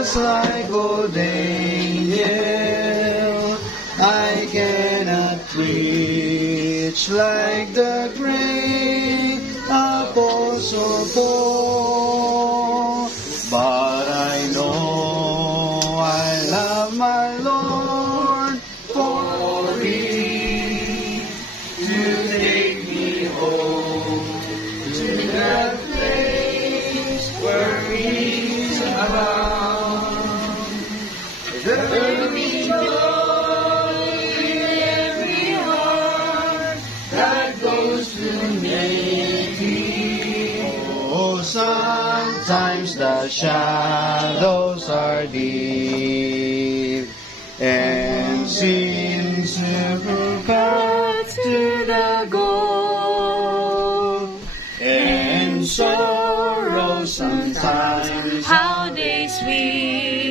just like old Daniel. I cannot preach like the great Apostle Paul, but I know I love my Lord for He to take me home to that place where He's abound. There be joy in every heart that goes to meet Thee. Oh, sometimes the shadows are deep and seems to cut to the goal, and sorrow sometimes How they sweep.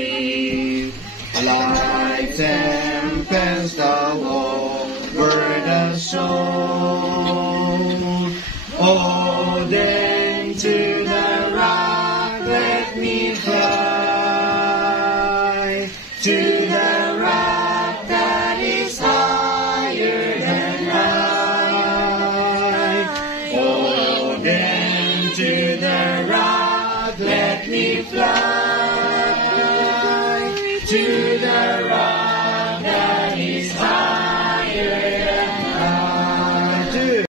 like tempest the over the soul. Oh, then to the rock let me fly, to the rock that is higher than I. Oh, then to the rock let me fly.